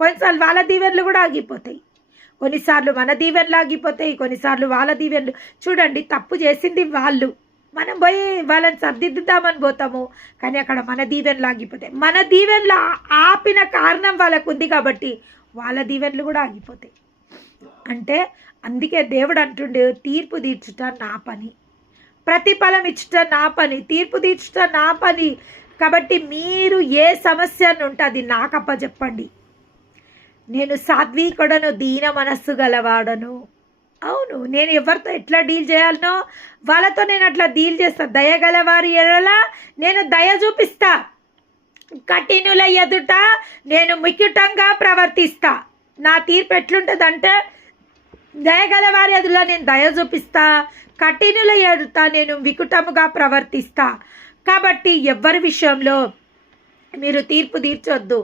కొన్నిసార్లు వాళ్ళ దీవెనలు కూడా ఆగిపోతాయి, కొన్నిసార్లు మన దీవెనలు ఆగిపోతాయి, కొన్నిసార్లు వాళ్ళ దీవెనలు. చూడండి, తప్పు చేసింది వాళ్ళు, మనం పోయి వాళ్ళని సర్దిద్దుతామని పోతాము, కానీ అక్కడ మన దీవెనలు ఆగిపోతాయి. మన దీవెనలు ఆపిన కారణం వాళ్ళకు ఉంది కాబట్టి వాళ్ళ దీవెనలు కూడా ఆగిపోతాయి. అంటే అందుకే దేవుడు అంటుండే, తీర్పు తీర్చుట నా పని, ప్రతిఫలం ఇచ్చుట నా పని, తీర్పు తీర్చుట నా పని. కాబట్టి మీరు ఏ సమస్య ఉంటే అది నాకు అప్పచెప్పండి. నేను సాత్వికుడను, దీన మనస్సు గలవాడను. అవును, నేను ఎవరితో ఎట్లా డీల్ చేయాలనో వాళ్ళతో నేను అట్లా డీల్ చేస్తా. దయగలవారి ఎడల నేను దయ చూపిస్తా, కఠినుల ఎదుట నేను మికుటంగా ప్రవర్తిస్తా. నా తీర్పు ఎట్లుంటుంది అంటే, దయగలవారి ఎదుట నేను దయ చూపిస్తా, కఠినుల ఎదుట నేను వికుటముగా ప్రవర్తిస్తా. కాబట్టి ఎవరి విషయంలో మీరు తీర్పు తీర్చొద్దు.